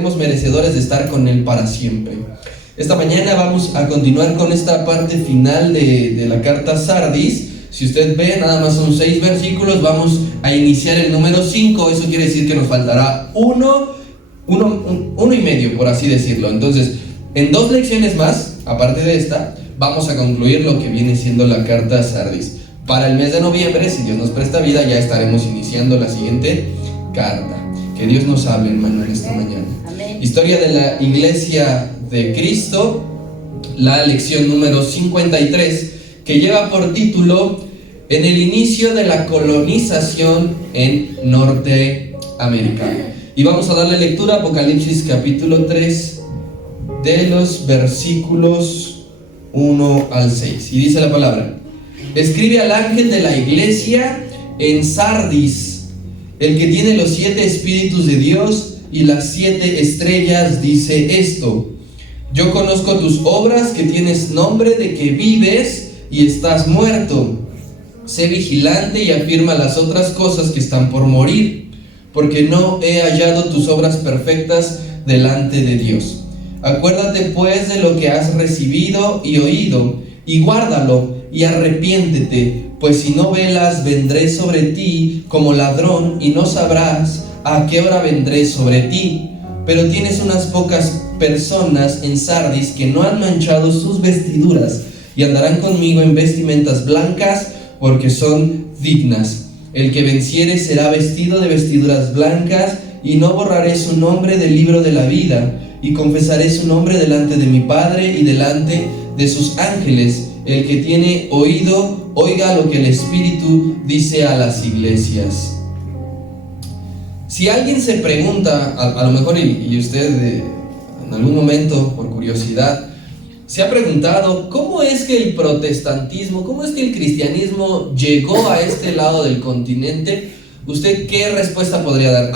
seremos merecedores de estar con Él para siempre. Esta mañana vamos a continuar con esta parte final de la carta Sardis. Si usted ve, nada más son 6 versículos, vamos a iniciar el número 5, eso quiere decir que nos faltará uno y medio, por así decirlo. Entonces, en 2 lecciones más, aparte de esta, vamos a concluir lo que viene siendo la carta Sardis. Para el mes de noviembre, si Dios nos presta vida, ya estaremos iniciando la siguiente carta. Que Dios nos hable, hermano, en esta mañana. Amén. Historia de la Iglesia de Cristo, la lección número 53, que lleva por título En el inicio de la colonización en Norteamérica. Y vamos a darle lectura a Apocalipsis capítulo 3, de los versículos 1 al 6. Y dice la palabra: Escribe al ángel de la iglesia en Sardis, el que tiene los 7 espíritus de Dios y las 7 estrellas, dice esto: Yo conozco tus obras, que tienes nombre de que vives y estás muerto. Sé vigilante y afirma las otras cosas que están por morir, porque no he hallado tus obras perfectas delante de Dios. Acuérdate pues de lo que has recibido y oído, y guárdalo, y arrepiéntete, pues si no velas, vendré sobre ti como ladrón, y no sabrás a qué hora vendré sobre ti. Pero tienes unas pocas personas en Sardis que no han manchado sus vestiduras, y andarán conmigo en vestimentas blancas, porque son dignas. El que venciere será vestido de vestiduras blancas, y no borraré su nombre del libro de la vida, y confesaré su nombre delante de mi Padre y delante de sus ángeles. El que tiene oído, oiga lo que el Espíritu dice a las iglesias. Si alguien se pregunta, a lo mejor y usted en algún momento, por curiosidad, se ha preguntado ¿cómo es que el protestantismo, cómo es que el cristianismo llegó a este lado del continente? ¿Usted qué respuesta podría dar?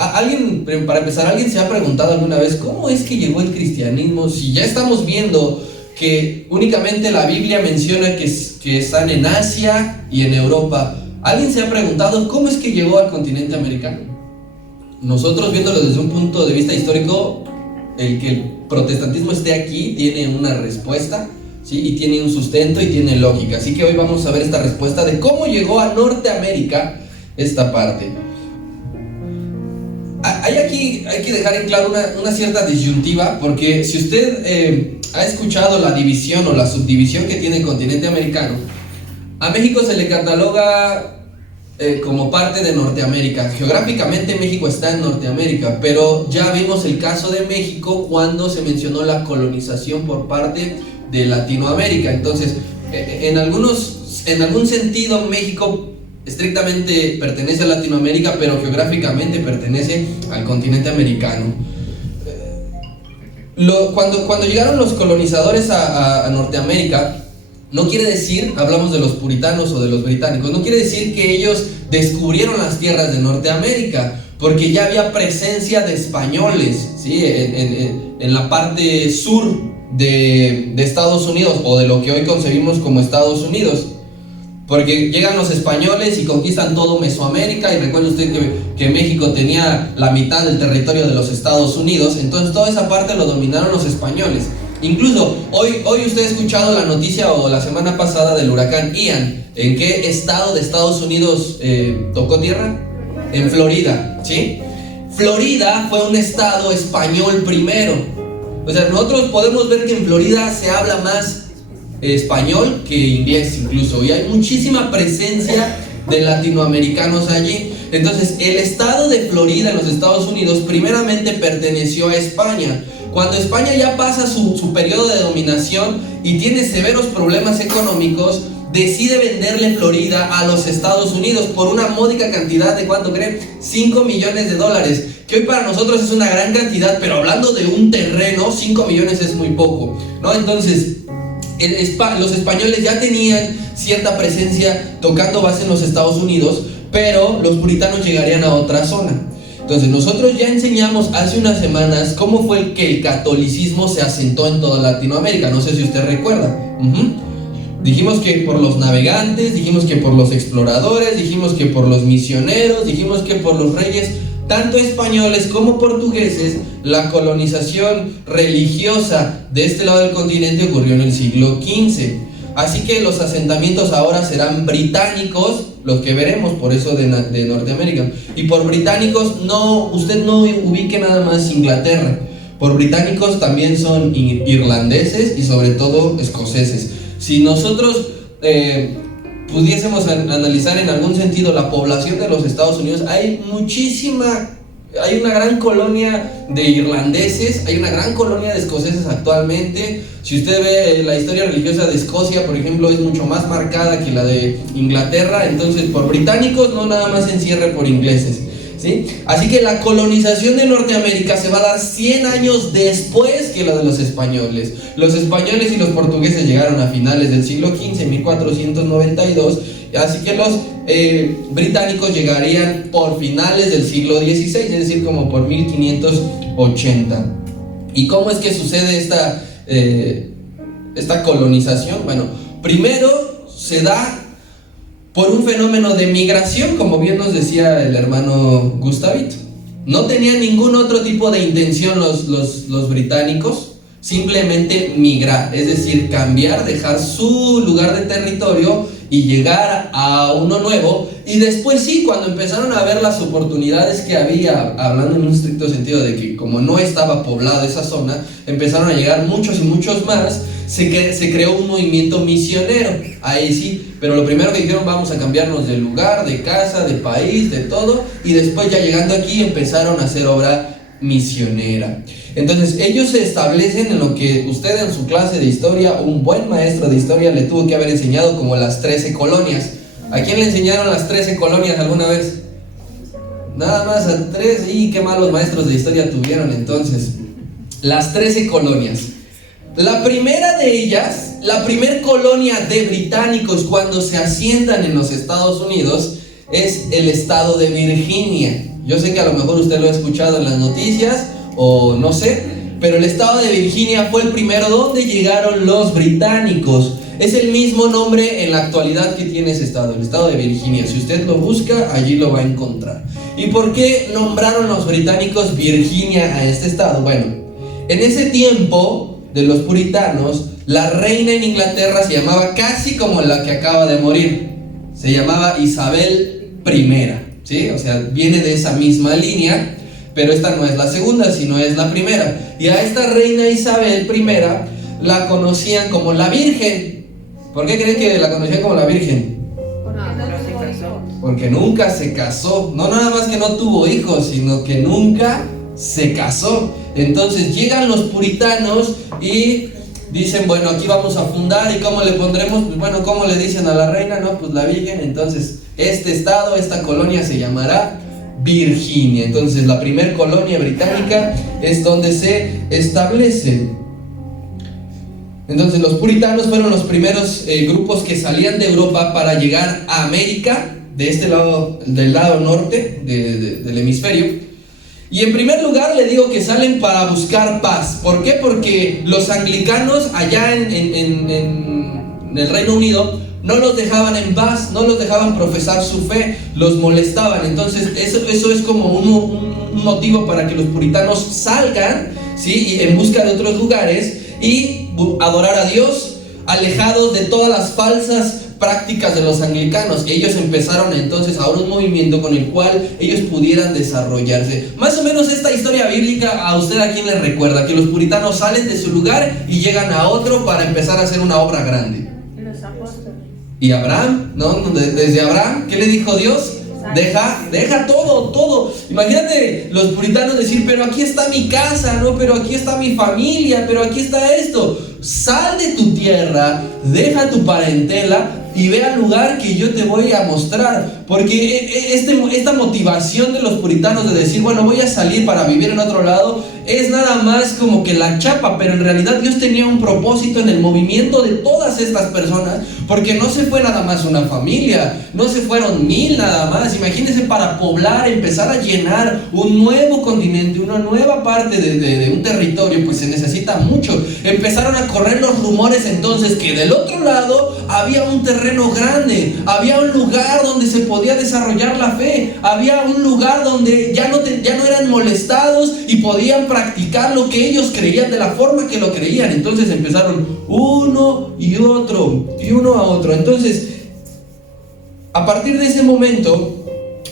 Para empezar, ¿alguien se ha preguntado alguna vez cómo es que llegó el cristianismo? Si ya estamos viendo que únicamente la Biblia menciona que están en Asia y en Europa, ¿alguien se ha preguntado cómo es que llegó al continente americano? Nosotros, viéndolo desde un punto de vista histórico, el que el protestantismo esté aquí tiene una respuesta, ¿sí? Y tiene un sustento y tiene lógica. Así que hoy vamos a ver esta respuesta de cómo llegó a Norteamérica esta parte. Hay que dejar en claro una cierta disyuntiva, porque si usted ha escuchado la división o la subdivisión que tiene el continente americano, a México se le cataloga como parte de Norteamérica. Geográficamente México está en Norteamérica, pero ya vimos el caso de México cuando se mencionó la colonización por parte de Latinoamérica. Entonces, en algún sentido México estrictamente pertenece a Latinoamérica, pero geográficamente pertenece al continente americano. Cuando llegaron los colonizadores a Norteamérica, no quiere decir, hablamos de los puritanos o de los británicos, no quiere decir que ellos descubrieron las tierras de Norteamérica, porque ya había presencia de españoles, ¿sí? en la parte sur de Estados Unidos, o de lo que hoy concebimos como Estados Unidos. Porque llegan los españoles y conquistan todo Mesoamérica, y recuerde usted que México tenía la mitad del territorio de los Estados Unidos, entonces toda esa parte lo dominaron los españoles. Incluso hoy usted ha escuchado la noticia o la semana pasada del huracán Ian. ¿En qué estado de Estados Unidos tocó tierra? En Florida, ¿sí? Florida fue un estado español primero. O sea, nosotros podemos ver que en Florida se habla más español que inglés incluso, y hay muchísima presencia de latinoamericanos allí. Entonces, el estado de Florida en los Estados Unidos primeramente perteneció a España. Cuando España ya pasa su periodo de dominación y tiene severos problemas económicos, decide venderle Florida a los Estados Unidos por una módica cantidad de, ¿cuánto creen? $5 millones, que hoy para nosotros es una gran cantidad, pero hablando de un terreno, 5 millones es muy poco, ¿no? Entonces, los españoles ya tenían cierta presencia tocando base en los Estados Unidos, pero los puritanos llegarían a otra zona. Entonces, nosotros ya enseñamos hace unas semanas cómo fue que el catolicismo se asentó en toda Latinoamérica. No sé si usted recuerda. Dijimos que por los navegantes, dijimos que por los exploradores, dijimos que por los misioneros, dijimos que por los reyes, tanto españoles como portugueses. La colonización religiosa de este lado del continente ocurrió en el siglo XV. Así que los asentamientos ahora serán británicos, los que veremos, por eso de Norteamérica. Y por británicos, usted no ubique nada más Inglaterra. Por británicos también son irlandeses y sobre todo escoceses. Si nosotros pudiésemos analizar en algún sentido la población de los Estados Unidos, hay una gran colonia de irlandeses, hay una gran colonia de escoceses actualmente. Si usted ve la historia religiosa de Escocia, por ejemplo, es mucho más marcada que la de Inglaterra. Entonces, por británicos no nada más se encierre por ingleses, ¿sí? Así que la colonización de Norteamérica se va a dar 100 años después que la de los españoles. Los españoles y los portugueses llegaron a finales del siglo XV, 1492, así que los británicos llegarían por finales del siglo XVI, es decir, como por 1580. ¿Y cómo es que sucede esta colonización? Bueno, primero se da por un fenómeno de migración, como bien nos decía el hermano Gustavito. No tenían ningún otro tipo de intención los británicos, simplemente migrar, es decir, cambiar, dejar su lugar de territorio y llegar a uno nuevo. Y después sí, cuando empezaron a ver las oportunidades que había, hablando en un estricto sentido de que como no estaba poblada esa zona, empezaron a llegar muchos y muchos más. Se creó un movimiento misionero, ahí sí, pero lo primero que dijeron, vamos a cambiarnos de lugar, de casa, de país, de todo, y después ya llegando aquí empezaron a hacer obra misionera. Entonces ellos se establecen en lo que usted en su clase de historia, un buen maestro de historia le tuvo que haber enseñado como las 13 colonias. ¿A quién le enseñaron las 13 colonias alguna vez? Nada más a 13, y qué malos maestros de historia tuvieron entonces. Las 13 colonias. La primera de ellas, la primer colonia de británicos cuando se asientan en los Estados Unidos, es el estado de Virginia. Yo sé que a lo mejor usted lo ha escuchado en las noticias o no sé, pero el estado de Virginia fue el primero donde llegaron los británicos. Es el mismo nombre en la actualidad que tiene ese estado, el estado de Virginia. Si usted lo busca, allí lo va a encontrar. ¿Y por qué nombraron los británicos Virginia a este estado? Bueno, en ese tiempo de los puritanos, la reina en Inglaterra se llamaba casi como la que acaba de morir. Se llamaba Isabel I, ¿sí? O sea, viene de esa misma línea, pero esta no es la segunda, sino es la primera. Y a esta reina Isabel I la conocían como la Virgen. ¿Por qué creen que la conocían como la Virgen? Porque nunca se casó. No nada más que no tuvo hijos, sino que nunca se casó. Entonces llegan los puritanos y dicen, bueno, aquí vamos a fundar. ¿Y cómo le pondremos? Pues bueno, ¿cómo le dicen a la reina? No, pues la Virgen. Entonces este estado, esta colonia se llamará Virginia. Entonces la primer colonia británica es donde se establece. Entonces los puritanos fueron los primeros grupos que salían de Europa para llegar a América, de este lado, del lado norte del hemisferio. Y en primer lugar le digo que salen para buscar paz. ¿Por qué? Porque los anglicanos allá en el Reino Unido no los dejaban en paz, no los dejaban profesar su fe, los molestaban. Entonces eso es como un motivo para que los puritanos salgan, ¿sí?, en busca de otros lugares y adorar a Dios, alejados de todas las falsas prácticas de los anglicanos. Ellos empezaron entonces ahora un movimiento con el cual ellos pudieran desarrollarse. Más o menos esta historia bíblica, ¿a usted a quién le recuerda? Que los puritanos salen de su lugar y llegan a otro para empezar a hacer una obra grande. Los apóstoles. Y Abraham, ¿no? Desde Abraham, ¿qué le dijo Dios? Deja todo. Imagínate los puritanos decir, pero aquí está mi casa, ¿no? Pero aquí está mi familia, pero aquí está esto. Sal de tu tierra, deja tu parentela y ve al lugar que yo te voy a mostrar. Porque esta motivación de los puritanos de decir, bueno, voy a salir para vivir en otro lado, es nada más como que la chapa, pero en realidad Dios tenía un propósito en el movimiento de todas estas personas, porque no se fue nada más una familia, no se fueron 1000 nada más. Imagínense, para poblar, empezar a llenar un nuevo continente, una nueva parte de un territorio, pues se necesita mucho. Empezaron a correr los rumores entonces que del otro lado había un terreno grande, había un lugar donde se podía desarrollar la fe, había un lugar donde ya no eran molestados y podían practicar lo que ellos creían de la forma que lo creían. Entonces empezaron uno y otro y uno a otro. Entonces, a partir de ese momento,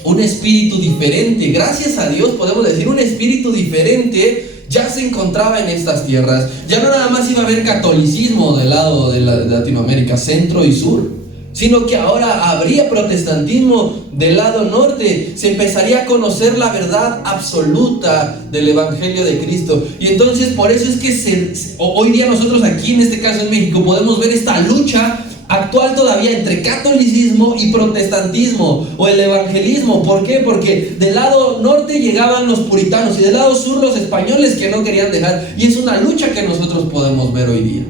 un espíritu diferente, gracias a Dios podemos decir, un espíritu diferente ya se encontraba en estas tierras. Ya no nada más iba a haber catolicismo del lado de Latinoamérica, centro y sur, sino que ahora habría protestantismo del lado norte. Se empezaría a conocer la verdad absoluta del Evangelio de Cristo. Y entonces por eso es que hoy día nosotros aquí, en este caso en México, podemos ver esta lucha actual todavía entre catolicismo y protestantismo o el evangelismo. ¿Por qué? Porque del lado norte llegaban los puritanos y del lado sur los españoles que no querían dejar. Y es una lucha que nosotros podemos ver hoy día.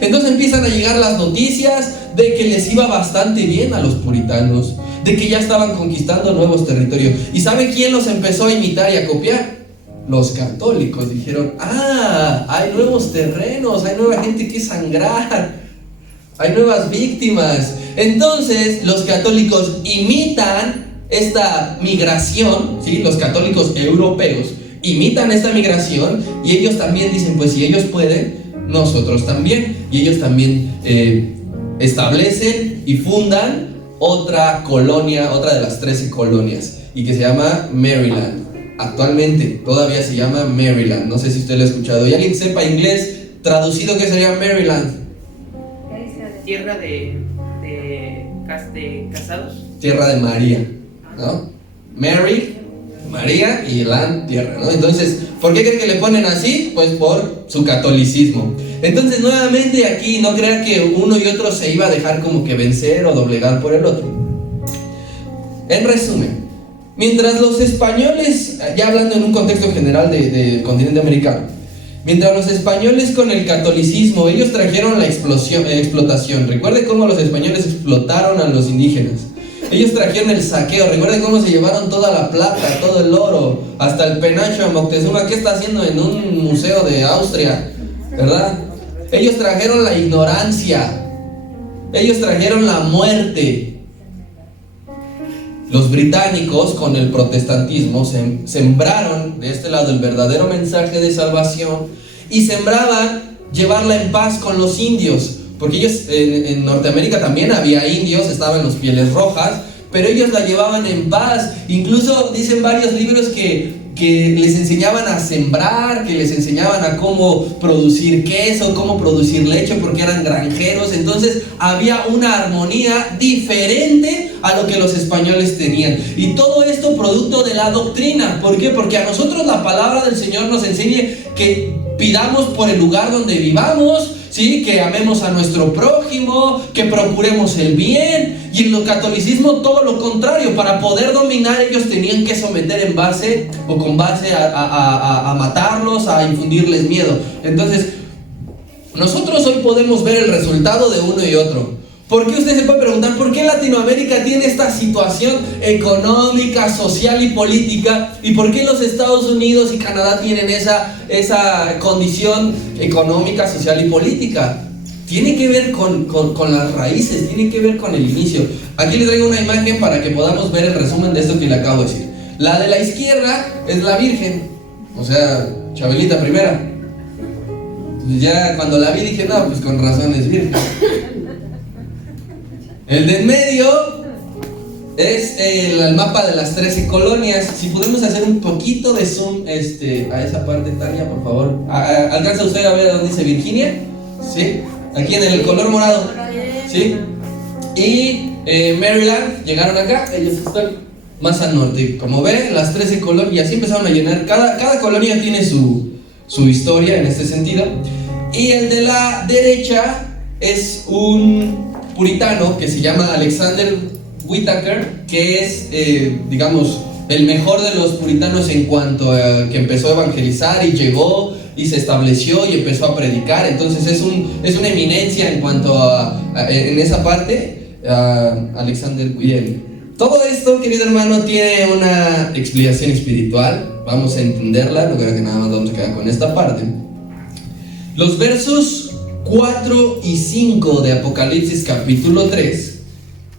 Entonces empiezan a llegar las noticias de que les iba bastante bien a los puritanos, de que ya estaban conquistando nuevos territorios. ¿Y sabe quién los empezó a imitar y a copiar? Los católicos. Dijeron: hay nuevos terrenos, hay nueva gente que sangrar, hay nuevas víctimas. Entonces los católicos imitan esta migración, ¿sí? Los católicos europeos imitan esta migración y ellos también dicen: pues si ellos pueden, nosotros también. Y ellos también establecen y fundan otra colonia, otra de las 13 colonias, y que se llama Maryland. Actualmente todavía se llama Maryland. No sé si usted lo ha escuchado. ¿Y alguien sepa inglés? Traducido, ¿qué sería Maryland? Tierra de casados. Tierra de María, ¿no? Mary, María, y land, tierra, ¿no? Entonces, ¿por qué creen que le ponen así? Pues por su catolicismo. Entonces, nuevamente aquí, no crean que uno y otro se iba a dejar como que vencer o doblegar por el otro. En resumen, mientras los españoles, ya hablando en un contexto general del continente americano, mientras los españoles con el catolicismo, ellos trajeron la explotación. Recuerde cómo los españoles explotaron a los indígenas. Ellos trajeron el saqueo. Recuerden cómo se llevaron toda la plata, todo el oro, hasta el penacho de Moctezuma. ¿Qué está haciendo en un museo de Austria? ¿Verdad? Ellos trajeron la ignorancia. Ellos trajeron la muerte. Los británicos con el protestantismo sembraron de este lado el verdadero mensaje de salvación y sembraban llevarla en paz con los indios, porque ellos en Norteamérica también había indios, estaban los pieles rojas, pero ellos la llevaban en paz. Incluso dicen varios libros que les enseñaban a sembrar, que les enseñaban a cómo producir queso, cómo producir leche, porque eran granjeros. Entonces había una armonía diferente a lo que los españoles tenían. Y todo esto producto de la doctrina. ¿Por qué? Porque a nosotros la palabra del Señor nos enseña que pidamos por el lugar donde vivamos, ¿sí? Que amemos a nuestro prójimo, que procuremos el bien. Y en el catolicismo todo lo contrario. Para poder dominar, ellos tenían que someter en base o con base a matarlos, a infundirles miedo. Entonces nosotros hoy podemos ver el resultado de uno y otro. ¿Por qué? Usted se puede preguntar, ¿por qué Latinoamérica tiene esta situación económica, social y política? ¿Y por qué los Estados Unidos y Canadá tienen esa condición económica, social y política? Tiene que ver con las raíces, tiene que ver con el inicio. Aquí le traigo una imagen para que podamos ver el resumen de esto que le acabo de decir. La de la izquierda es la Virgen, o sea, Chabelita primera. Ya cuando la vi dije, no, pues con razón es Virgen. El de en medio es el mapa de las 13 colonias. Si podemos hacer un poquito de zoom a esa parte, Tania, por favor. ¿Alcanza usted a ver dónde dice Virginia? ¿Sí? Aquí en el color morado. ¿Sí? Y Maryland, llegaron acá, ellos están más al norte. Como ven, las 13 colonias, y así empezaron a llenar. Cada colonia tiene su historia en este sentido. Y el de la derecha es un puritano que se llama Alexander Whitaker, que es, digamos, el mejor de los puritanos en cuanto a que empezó a evangelizar y llegó y se estableció y empezó a predicar. Entonces es una eminencia en cuanto en esa parte, Alexander William. Todo esto, querido hermano, tiene una explicación espiritual. Vamos a entenderla, no creo que nada más vamos a quedar con esta parte. Los versos 4 y 5 de Apocalipsis capítulo 3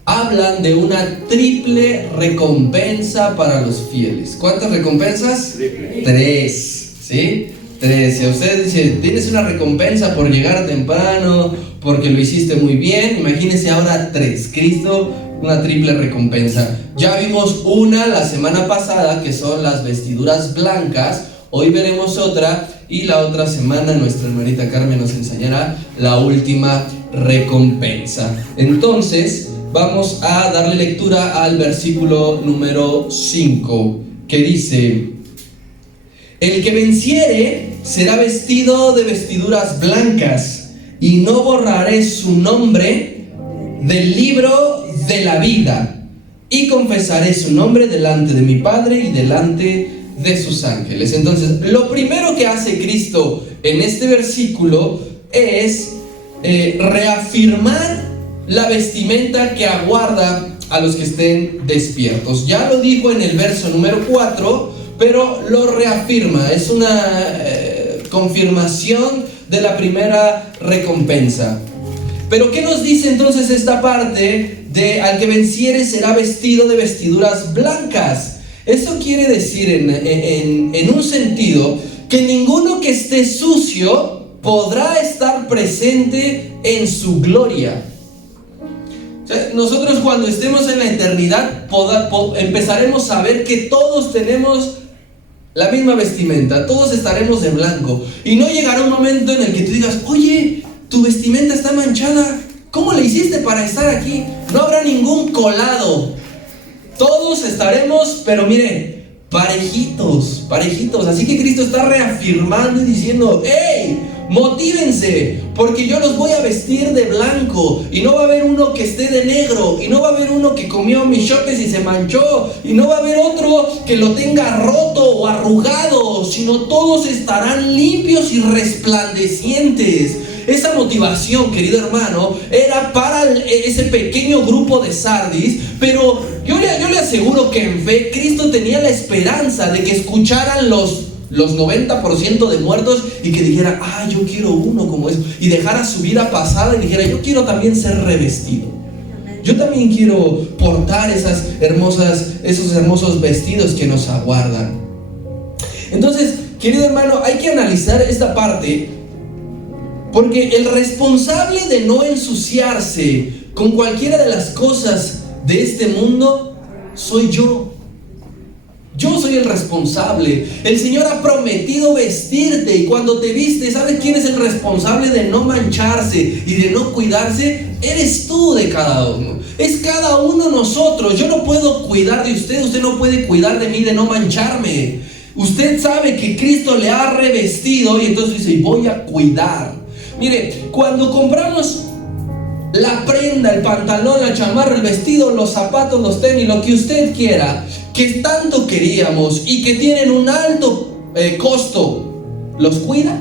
hablan de una triple recompensa para los fieles. ¿Cuántas recompensas? Triple. 3, ¿sí? 3. Si usted dice, tienes una recompensa por llegar temprano, porque lo hiciste muy bien, imagínese ahora 3. Cristo, una triple recompensa. Ya vimos una la semana pasada, que son las vestiduras blancas. Hoy veremos otra, y la otra semana nuestra hermanita Carmen nos enseñará la última recompensa. Entonces, vamos a darle lectura al versículo número 5, que dice: el que venciere será vestido de vestiduras blancas, y no borraré su nombre del libro de la vida, y confesaré su nombre delante de mi Padre y delante de sus ángeles. Entonces, lo primero que hace Cristo en este versículo es reafirmar la vestimenta que aguarda a los que estén despiertos. Ya lo dijo en el verso número 4, pero lo reafirma. Es una confirmación de la primera recompensa. Pero ¿qué nos dice entonces esta parte de al que venciere será vestido de vestiduras blancas? Eso quiere decir en un sentido que ninguno que esté sucio podrá estar presente en su gloria. O sea, nosotros cuando estemos en la eternidad empezaremos a ver que todos tenemos la misma vestimenta, todos estaremos de blanco, y no llegará un momento en el que tú digas: oye, tu vestimenta está manchada, ¿cómo le hiciste para estar aquí? No habrá ningún colado, todos estaremos, pero mire, parejitos. Así que Cristo está reafirmando y diciendo: ¡hey! Motívense, porque yo los voy a vestir de blanco, y no va a haber uno que esté de negro, y no va a haber uno que comió michotes y se manchó, y no va a haber otro que lo tenga roto o arrugado, sino todos estarán limpios y resplandecientes. Esa motivación, querido hermano, era para ese pequeño grupo de Sardis, pero yo le aseguro que en fe Cristo tenía la esperanza de que escucharan los 90% de muertos y que dijera: yo quiero uno como eso, y dejara su vida pasada y dijera: yo quiero también ser revestido, yo también quiero portar esos hermosos vestidos que nos aguardan. Entonces, querido hermano, hay que analizar esta parte, porque el responsable de no ensuciarse con cualquiera de las cosas de este mundo soy yo. Yo soy el responsable. El Señor ha prometido vestirte, y cuando te viste, ¿sabes quién es el responsable de no mancharse y de no cuidarse? Eres tú de cada uno. Es cada uno nosotros. Yo no puedo cuidar de usted, usted no puede cuidar de mí de no mancharme. Usted sabe que Cristo le ha revestido y entonces dice: voy a cuidar. Mire, cuando compramos la prenda, el pantalón, la chamarra, el vestido, los zapatos, los tenis, lo que usted quiera, que tanto queríamos y que tienen un alto costo, ¿los cuida?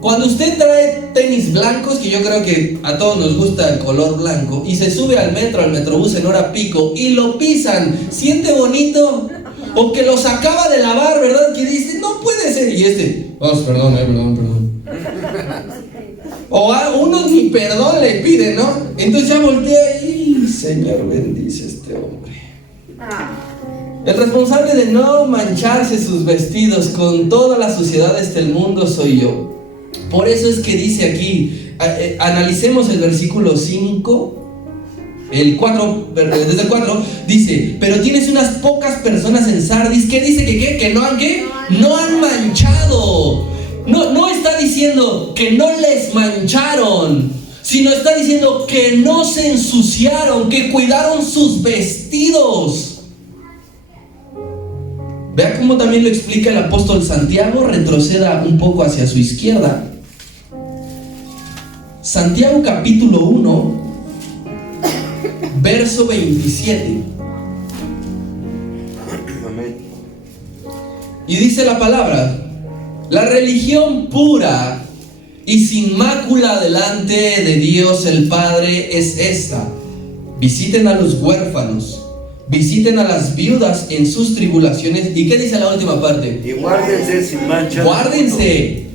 Cuando usted trae tenis blancos, que yo creo que a todos nos gusta el color blanco, y se sube al metrobús en hora pico y lo pisan, ¿siente bonito? O que los acaba de lavar, ¿verdad? Que dice: no puede ser. Y perdón. O a unos ni perdón le piden, ¿no? Entonces ya voltea y: Señor, bendice a este hombre. El responsable de no mancharse sus vestidos con toda la suciedad de este mundo soy yo. Por eso es que dice aquí, analicemos el versículo 5, el 4, desde el 4, dice: pero tienes unas pocas personas en Sardis, ¿qué dice? ¿Que no han qué? No han manchado. No está diciendo que no les mancharon, sino está diciendo que no se ensuciaron, que cuidaron sus vestidos. Vea cómo también lo explica el apóstol Santiago. Retroceda un poco hacia su izquierda. Santiago capítulo 1, verso 27. Y dice la palabra: la religión pura y sin mácula delante de Dios el Padre es esta: visiten a los huérfanos, visiten a las viudas en sus tribulaciones. ¿Y qué dice la última parte? Y guárdense sin mancha. Guárdense.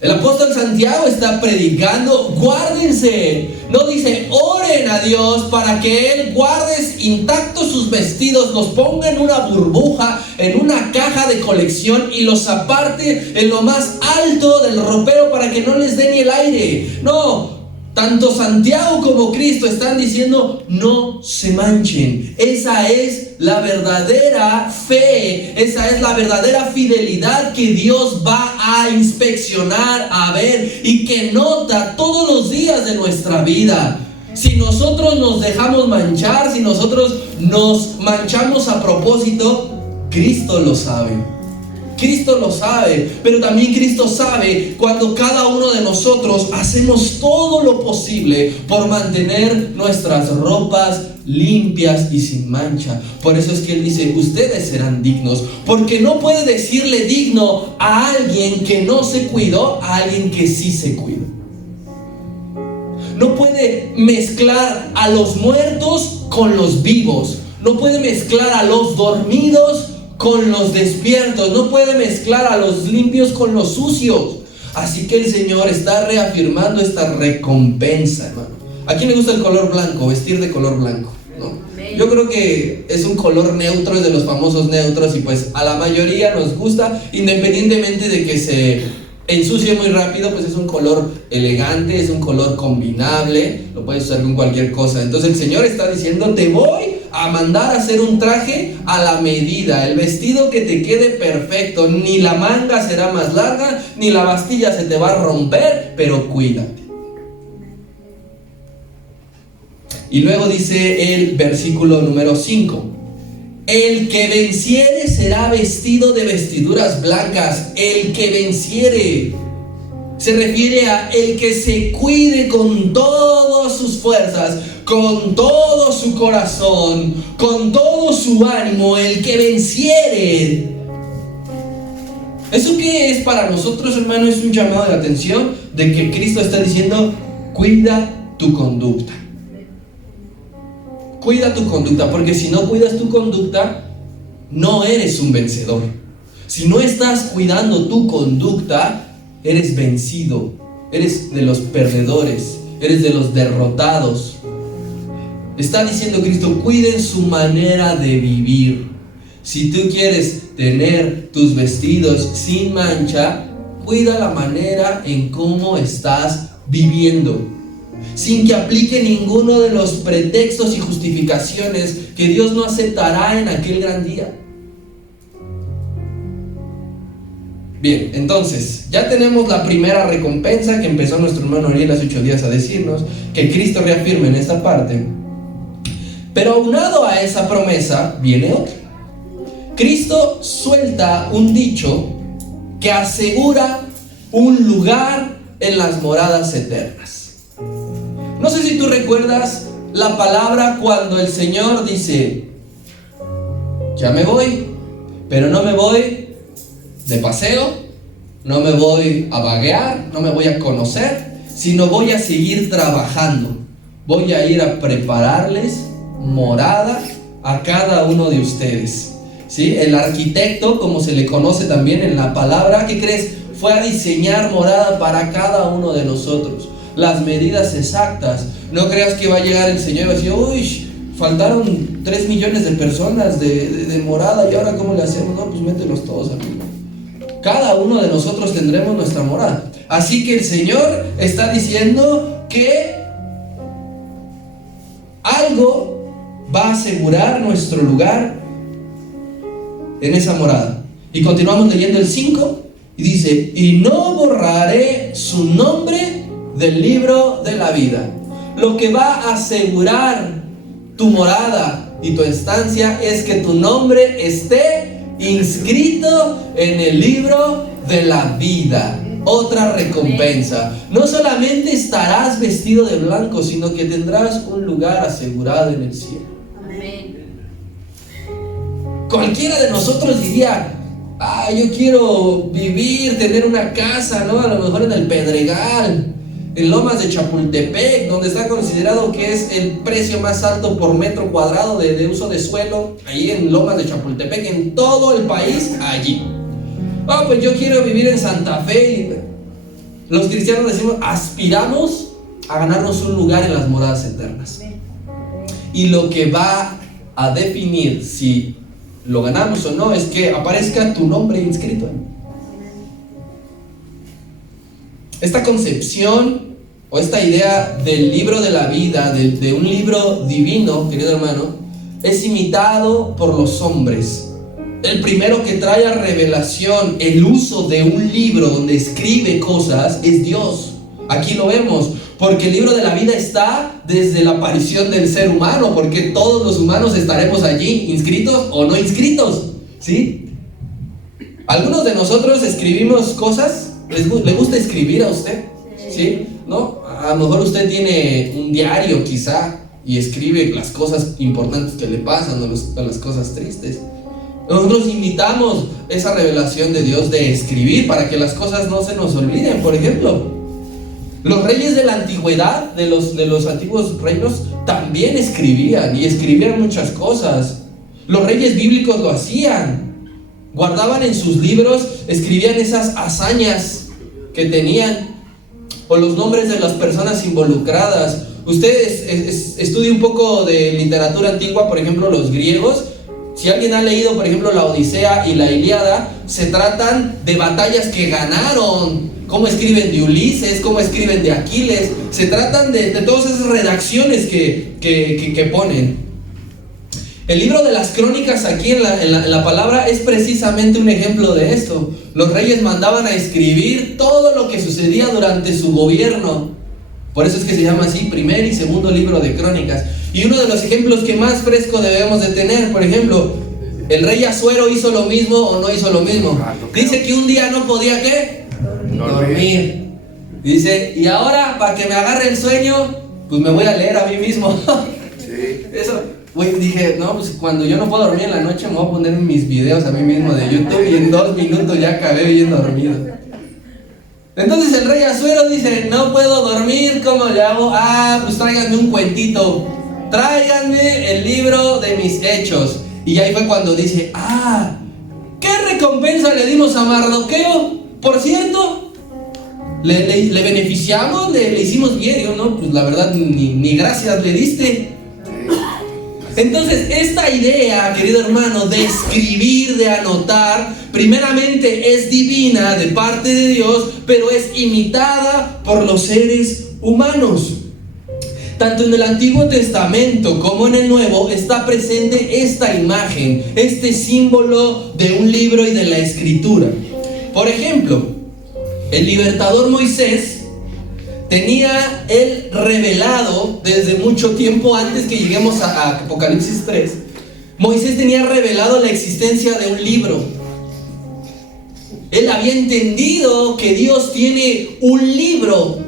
El apóstol Santiago está predicando: guárdense. No dice oren a Dios para que Él guarde intactos sus vestidos, los ponga en una burbuja, en una caja de colección y los aparte en lo más alto del ropero para que no les dé ni el aire. No. Tanto Santiago como Cristo están diciendo: no se manchen. Esa es la verdadera fe, esa es la verdadera fidelidad que Dios va a inspeccionar, a ver y que nota todos los días de nuestra vida. Si nosotros nos dejamos manchar, si nosotros nos manchamos a propósito, Cristo lo sabe. Cristo lo sabe, pero también Cristo sabe cuando cada uno de nosotros hacemos todo lo posible por mantener nuestras ropas limpias y sin mancha. Por eso es que Él dice: ustedes serán dignos, porque no puede decirle digno a alguien que no se cuidó, a alguien que sí se cuidó. No puede mezclar a los muertos con los vivos, no puede mezclar a los dormidos con los despiertos, no puede mezclar a los limpios con los sucios. Así que el Señor está reafirmando esta recompensa, hermano. ¿A quién le gusta el color blanco? Vestir de color blanco, ¿no? Yo creo que es un color neutro, es de los famosos neutros, y pues a la mayoría nos gusta, independientemente de que se ensucie muy rápido. Pues es un color elegante, es un color combinable, lo puedes usar con cualquier cosa. Entonces el Señor está diciendo: te voy a mandar a hacer un traje a la medida, el vestido que te quede perfecto, ni la manga será más larga, ni la bastilla se te va a romper, pero cuídate. Y luego dice el versículo número 5: el que venciere será vestido de vestiduras blancas. El que venciere se refiere a el que se cuide con todas sus fuerzas, con todo su corazón, con todo su ánimo. El que venciere. ¿Eso qué es para nosotros, hermano? Es un llamado de atención de que Cristo está diciendo: cuida tu conducta. Cuida tu conducta, porque si no cuidas tu conducta, no eres un vencedor. Si no estás cuidando tu conducta, eres vencido, eres de los perdedores, eres de los derrotados. Está diciendo Cristo: cuiden su manera de vivir. Si tú quieres tener tus vestidos sin mancha, cuida la manera en cómo estás viviendo, sin que aplique ninguno de los pretextos y justificaciones que Dios no aceptará en aquel gran día. Bien, entonces ya tenemos la primera recompensa que empezó nuestro hermano Ariel hace 8 días a decirnos, que Cristo reafirma en esta parte. Pero aunado a esa promesa viene otra. Cristo suelta un dicho que asegura un lugar en las moradas eternas. No sé si tú recuerdas la palabra cuando el Señor dice: ya me voy, pero no me voy de paseo, no me voy a vaguear, no me voy a conocer, sino voy a seguir trabajando. Voy a ir a prepararles morada a cada uno de ustedes. ¿Sí? El arquitecto, como se le conoce también en la palabra, ¿qué crees? Fue a diseñar morada para cada uno de nosotros. Las medidas exactas. No creas que va a llegar el Señor y va a decir: uy, faltaron 3 millones de personas de morada, ¿y ahora cómo le hacemos? No, pues mételos todos, amigo. Cada uno de nosotros tendremos nuestra morada. Así que el Señor está diciendo que algo va a asegurar nuestro lugar en esa morada. Y continuamos leyendo el 5 y dice: y no borraré su nombre del libro de la vida. Lo que va a asegurar tu morada y tu estancia es que tu nombre esté inscrito en el libro de la vida. Otra recompensa. No solamente estarás vestido de blanco, sino que tendrás un lugar asegurado en el cielo. Amén. Cualquiera de nosotros diría: yo quiero vivir, tener una casa, ¿no? A lo mejor en el Pedregal, en Lomas de Chapultepec, donde está considerado que es el precio más alto por metro cuadrado de uso de suelo, ahí en Lomas de Chapultepec, en todo el país, allí. Pues yo quiero vivir en Santa Fe. Los cristianos decimos, aspiramos a ganarnos un lugar en las moradas eternas. Y lo que va a definir si lo ganamos o no es que aparezca tu nombre inscrito. Esta concepción o esta idea del libro de la vida, de un libro divino, querido hermano, es imitado por los hombres. El primero que trae a revelación el uso de un libro donde escribe cosas es Dios. Aquí lo vemos, porque el libro de la vida está desde la aparición del ser humano, porque todos los humanos estaremos allí, inscritos o no inscritos, ¿sí? Algunos de nosotros escribimos cosas. ¿Le gusta escribir a usted? ¿Sí? ¿No? A lo mejor usted tiene un diario quizá y escribe las cosas importantes que le pasan o las cosas tristes. Nosotros imitamos esa revelación de Dios de escribir para que las cosas no se nos olviden. Por ejemplo, los reyes de la antigüedad, de los antiguos reinos, también escribían y escribían muchas cosas. Los reyes bíblicos lo hacían. Guardaban en sus libros, escribían esas hazañas que tenían o los nombres de las personas involucradas. Usted estudie un poco de literatura antigua, por ejemplo, los griegos. Si alguien ha leído, por ejemplo, la Odisea y la Ilíada, se tratan de batallas que ganaron. Cómo escriben de Ulises, cómo escriben de Aquiles. Se tratan de todas esas redacciones que ponen. El libro de las crónicas aquí en la palabra es precisamente un ejemplo de esto. Los reyes mandaban a escribir todo lo que sucedía durante su gobierno. Por eso es que se llama así, primer y segundo libro de crónicas. Y uno de los ejemplos que más fresco debemos de tener, por ejemplo, ¿el rey Asuero hizo lo mismo o no hizo lo mismo? Dice que un día no podía, ¿qué? Dormir. Dice, y ahora para que me agarre el sueño, pues me voy a leer a mí mismo. Sí. Eso. Dije, no, pues cuando yo no puedo dormir en la noche me voy a poner mis videos a mí mismo de YouTube y en 2 minutos ya acabé bien dormido. Entonces el rey Asuero dice, no puedo dormir, ¿cómo le hago? Pues tráiganme un cuentito, tráiganme el libro de mis hechos. Y ahí fue cuando dice, ¿qué recompensa le dimos a Mardoqueo? Por cierto, le beneficiamos, le hicimos bien. Yo, no, pues la verdad ni gracias le diste. Entonces, esta idea, querido hermano, de escribir, de anotar, primeramente es divina de parte de Dios, pero es imitada por los seres humanos. Tanto en el Antiguo Testamento como en el Nuevo está presente esta imagen, este símbolo de un libro y de la escritura. Por ejemplo, el libertador Moisés tenía él revelado desde mucho tiempo antes que lleguemos a Apocalipsis 3. Moisés tenía revelado la existencia de un libro. Él había entendido que Dios tiene un libro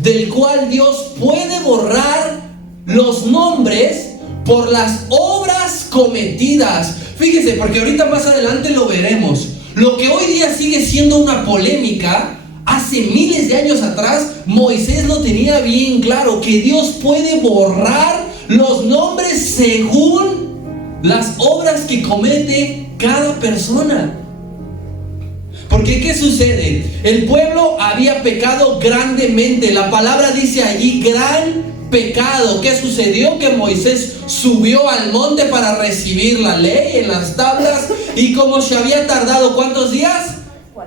del cual Dios puede borrar los nombres por las obras cometidas. Fíjese, porque ahorita más adelante lo veremos. Lo que hoy día sigue siendo una polémica, hace miles de años atrás, Moisés lo tenía bien claro, que Dios puede borrar los nombres según las obras que comete cada persona. Porque ¿qué sucede? El pueblo había pecado grandemente. La palabra dice allí, gran pecado. ¿Qué sucedió? Que Moisés subió al monte para recibir la ley en las tablas, y como se había tardado, ¿cuántos días?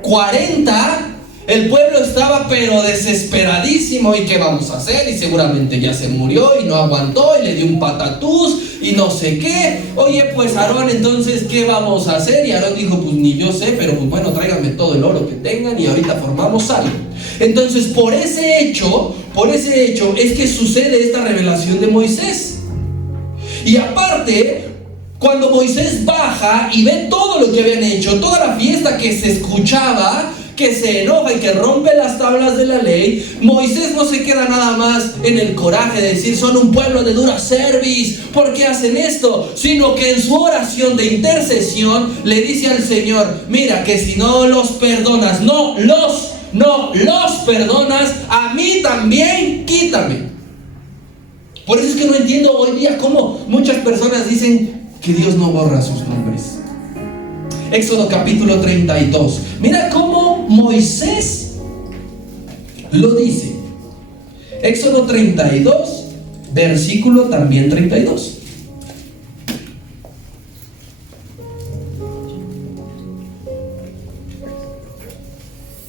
40. El pueblo estaba pero desesperadísimo. ¿Y qué vamos a hacer? Y seguramente ya se murió y no aguantó y le dio un patatús y no sé qué. Oye, pues Aarón, entonces ¿qué vamos a hacer? Y Aarón dijo, pues ni yo sé, pero pues bueno, tráiganme todo el oro que tengan y ahorita formamos algo. Entonces por ese hecho es que sucede esta revelación de Moisés. Y aparte, cuando Moisés baja y ve todo lo que habían hecho, toda la fiesta que se escuchaba, que se enoja y que rompe las tablas de la ley, Moisés no se queda nada más en el coraje de decir son un pueblo de dura cerviz, ¿por qué hacen esto? Sino que en su oración de intercesión le dice al Señor, mira que si no los perdonas, no los perdonas, a mí también quítame. Por eso es que no entiendo hoy día cómo muchas personas dicen que Dios no borra sus nombres. Éxodo capítulo 32. Mira cómo Moisés lo dice. Éxodo 32, versículo también 32.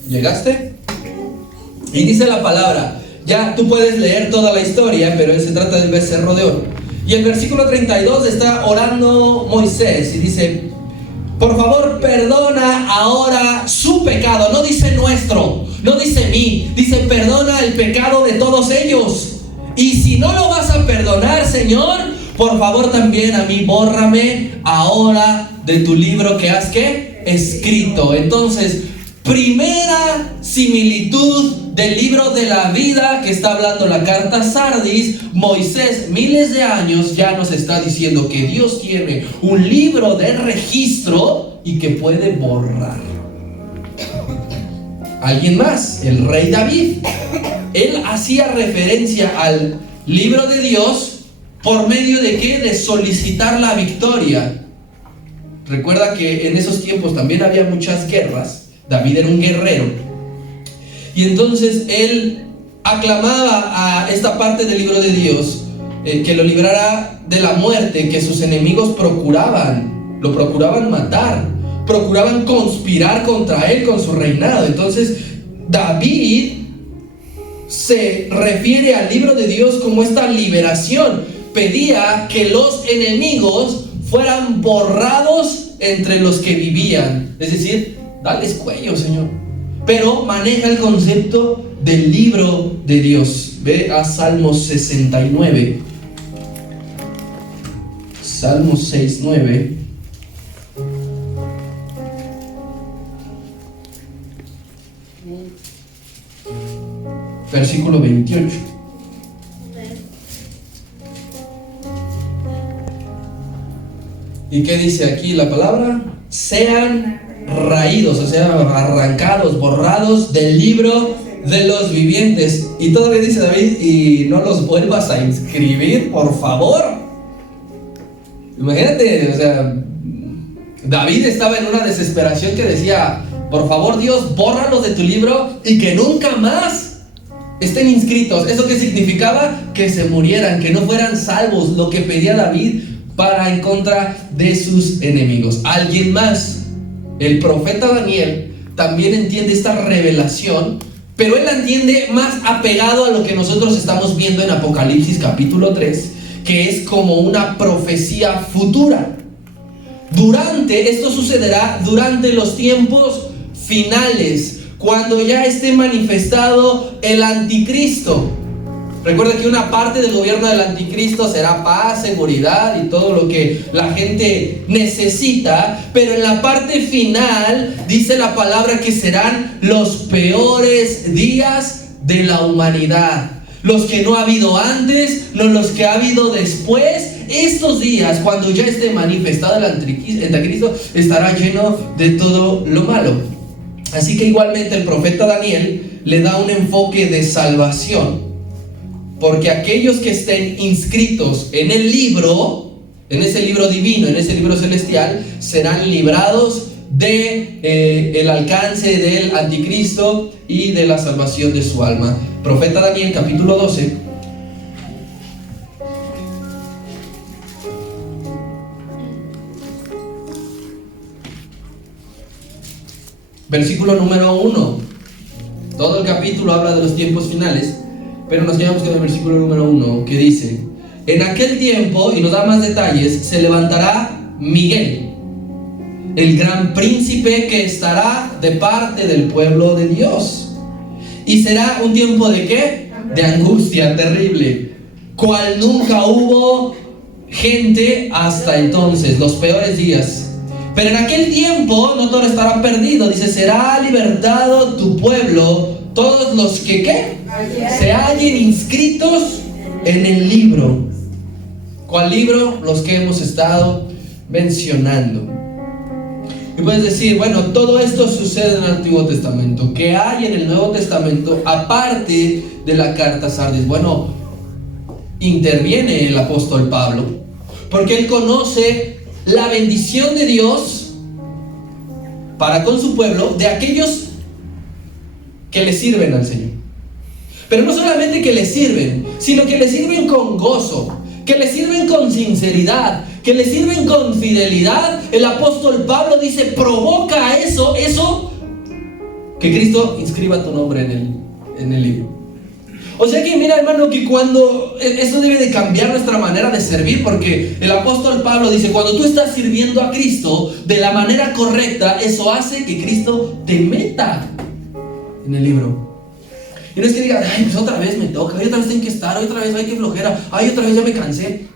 ¿Llegaste? Y dice la palabra, ya tú puedes leer toda la historia, pero se trata del becerro de oro. Y el versículo 32 está orando Moisés y dice, por favor perdona ahora su pecado. No dice nuestro, no dice mí, dice perdona el pecado de todos ellos. Y si no lo vas a perdonar, Señor, por favor también a mí bórrame ahora de tu libro que has escrito. Entonces, primera similitud del libro de la vida que está hablando la carta Sardis. Moisés, miles de años, ya nos está diciendo que Dios tiene un libro de registro y que puede borrar. Alguien más, el rey David, él hacía referencia al libro de Dios por medio de ¿qué? De solicitar la victoria. Recuerda que en esos tiempos también había muchas guerras. David era un guerrero y entonces él aclamaba a esta parte del libro de Dios que lo librara de la muerte que sus enemigos lo procuraban matar, procuraban conspirar contra él con su reinado. Entonces David se refiere al libro de Dios como esta liberación. Pedía que los enemigos fueran borrados entre los que vivían, es decir, dales cuello, Señor. Pero maneja el concepto del libro de Dios. Ve a Salmos 69. Salmos 6:9. Versículo 28. ¿Y qué dice aquí la palabra? Sean raídos, o sea, arrancados, borrados del libro de los vivientes. Y todavía dice David, y no los vuelvas a inscribir, por favor. Imagínate, o sea, David estaba en una desesperación que decía, por favor Dios, bórralos de tu libro y que nunca más estén inscritos. ¿Eso qué significaba? Que se murieran, que no fueran salvos, lo que pedía David para en contra de sus enemigos. Alguien más, el profeta Daniel, también entiende esta revelación, pero él la entiende más apegado a lo que nosotros estamos viendo en Apocalipsis capítulo 3, que es como una profecía futura. Esto sucederá durante los tiempos finales, cuando ya esté manifestado el anticristo. Recuerda que una parte del gobierno del anticristo será paz, seguridad y todo lo que la gente necesita, pero en la parte final dice la palabra que serán los peores días de la humanidad. Los que no ha habido antes, no los que ha habido después. Estos días, cuando ya esté manifestado el anticristo, estará lleno de todo lo malo. Así que igualmente el profeta Daniel le da un enfoque de salvación. Porque aquellos que estén inscritos en el libro, en ese libro divino, en ese libro celestial, serán librados de el alcance del anticristo y de la salvación de su alma. Profeta Daniel, capítulo 12. Versículo número 1. Todo el capítulo habla de los tiempos finales, pero nos quedamos con el versículo número 1, que dice: en aquel tiempo, y nos da más detalles, se levantará Miguel, el gran príncipe que estará de parte del pueblo de Dios. Y será un tiempo de ¿qué? De angustia terrible, cual nunca hubo gente hasta entonces, los peores días. Pero en aquel tiempo no todo estará perdido. Dice, será libertado tu pueblo, todos los que ¿qué? Se hallen inscritos en el libro. ¿Cuál libro? Los que hemos estado mencionando. Y puedes decir, bueno, todo esto sucede en el Antiguo Testamento. ¿Qué hay en el Nuevo Testamento aparte de la carta a Sardis? Bueno, interviene el apóstol Pablo, porque él conoce la bendición de Dios para con su pueblo, de aquellos que le sirven al Señor. Pero no solamente que le sirven, sino que le sirven con gozo, que le sirven con sinceridad, que le sirven con fidelidad. El apóstol Pablo dice, provoca eso, que Cristo inscriba tu nombre en el libro. O sea que mira, hermano, que cuando eso debe de cambiar nuestra manera de servir, porque el apóstol Pablo dice, cuando tú estás sirviendo a Cristo de la manera correcta, eso hace que Cristo te meta en el libro. Y no es que digas, ay, pues otra vez me toca, ay, otra vez tengo que estar, otra vez, ay, qué flojera, ay, otra vez ya me cansé.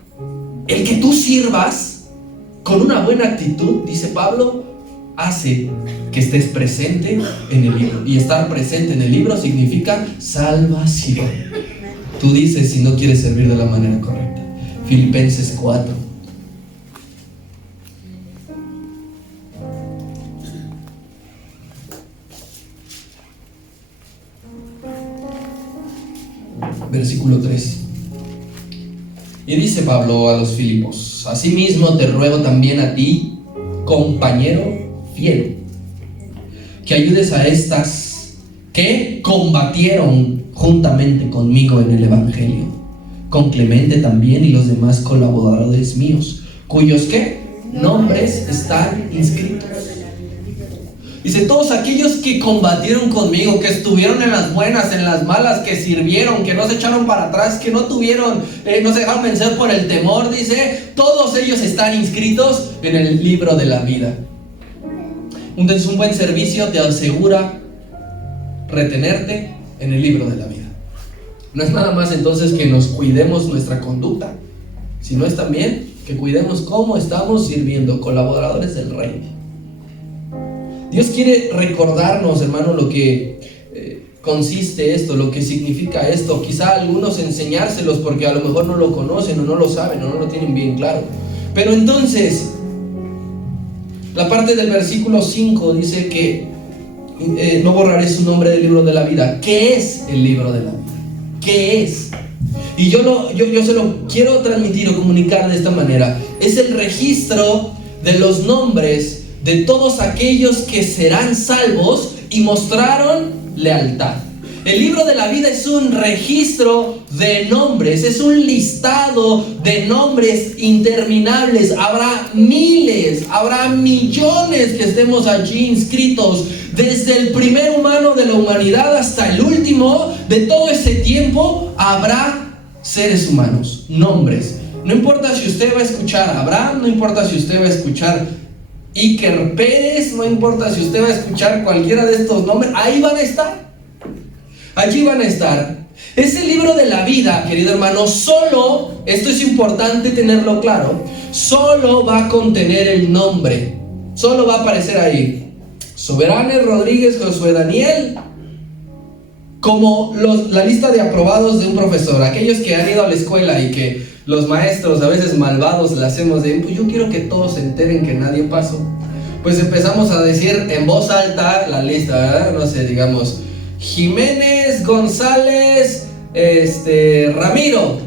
El que tú sirvas con una buena actitud, dice Pablo, hace que estés presente en el libro. Y estar presente en el libro significa salvación. Tú dices si no quieres servir de la manera correcta. Filipenses 4. Versículo 3. Y dice Pablo a los Filipos, asimismo te ruego también a ti, compañero fiel, que ayudes a estas que combatieron juntamente conmigo en el Evangelio, con Clemente también y los demás colaboradores míos, cuyos ¿qué? Nombres están inscritos. Dice, todos aquellos que combatieron conmigo, que estuvieron en las buenas, en las malas, que sirvieron, que no se echaron para atrás, que no tuvieron, no se dejaron vencer por el temor, dice, todos ellos están inscritos en el libro de la vida. Entonces un buen servicio te asegura retenerte en el libro de la vida. No es nada más entonces que nos cuidemos nuestra conducta, sino es también que cuidemos cómo estamos sirviendo, colaboradores del reino. Dios quiere recordarnos, hermano, lo que consiste esto, lo que significa esto. Quizá algunos enseñárselos porque a lo mejor no lo conocen o no lo saben o no lo tienen bien claro. Pero entonces, la parte del versículo 5 dice que no borraré su nombre del libro de la vida. ¿Qué es el libro de la vida? ¿Qué es? Y yo se lo quiero transmitir o comunicar de esta manera. Es el registro de los nombres de todos aquellos que serán salvos y mostraron lealtad. El libro de la vida es un registro de nombres, es un listado de nombres interminables. Habrá miles, habrá millones que estemos allí inscritos. Desde el primer humano de la humanidad hasta el último, de todo ese tiempo, habrá seres humanos, nombres. No importa si usted va a escuchar a Abraham, no importa si usted va a escuchar Iker Pérez, no importa si usted va a escuchar cualquiera de estos nombres, ahí van a estar. Allí van a estar. Ese libro de la vida, querido hermano, solo, esto es importante tenerlo claro, solo va a contener el nombre. Solo va a aparecer ahí Soberanes, Rodríguez, Josué Daniel, como la lista de aprobados de un profesor. Aquellos que han ido a la escuela y que los maestros a veces malvados le hacemos de, pues yo quiero que todos se enteren que nadie pasó. Pues empezamos a decir en voz alta la lista, ¿verdad? No sé, digamos Jiménez, González, Ramiro,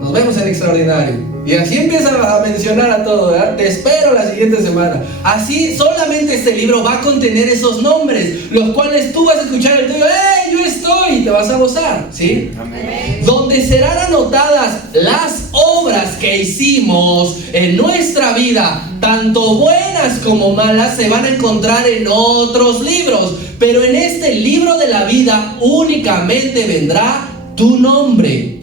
nos vemos en extraordinario. Y así empieza a mencionar a todo, ¿verdad? Te espero la siguiente semana. Así solamente este libro va a contener esos nombres, los cuales tú vas a escuchar el tuyo, ¡hey, yo estoy! Y te vas a gozar, ¿sí? Amén. Donde serán anotadas las obras que hicimos en nuestra vida, tanto buenas como malas, se van a encontrar en otros libros. Pero en este libro de la vida únicamente vendrá tu nombre.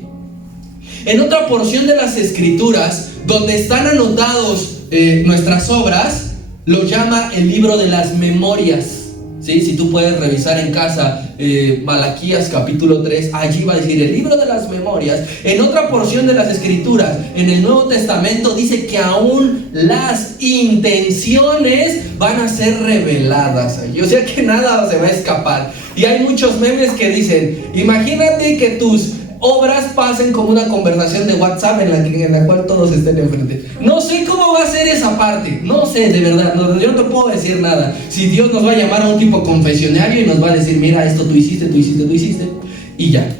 En otra porción de las Escrituras, donde están anotados nuestras obras, lo llama el libro de las memorias. ¿Sí? Si tú puedes revisar en casa Malaquías capítulo 3, allí va a decir el libro de las memorias. En otra porción de las escrituras, en el Nuevo Testamento, dice que aún las intenciones van a ser reveladas allí. O sea que nada se va a escapar. Y hay muchos memes que dicen, imagínate que tus obras pasen como una conversación de WhatsApp en la cual todos estén enfrente. No sé cómo va a ser esa parte, no sé, de verdad, yo no te puedo decir nada. Si Dios nos va a llamar a un tipo confesionario y nos va a decir, mira, esto tú hiciste, y ya.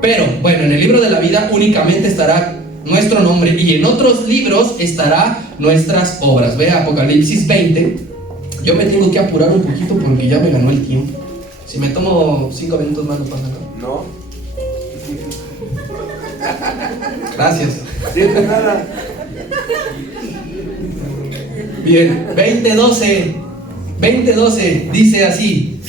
Pero, bueno, en el libro de la vida únicamente estará nuestro nombre y en otros libros estará nuestras obras. Ve Apocalipsis 20. Yo me tengo que apurar un poquito porque ya me ganó el tiempo. Si me tomo 5 minutos más no pasa nada. No. Gracias. De nada. Bien, 20:12 dice así: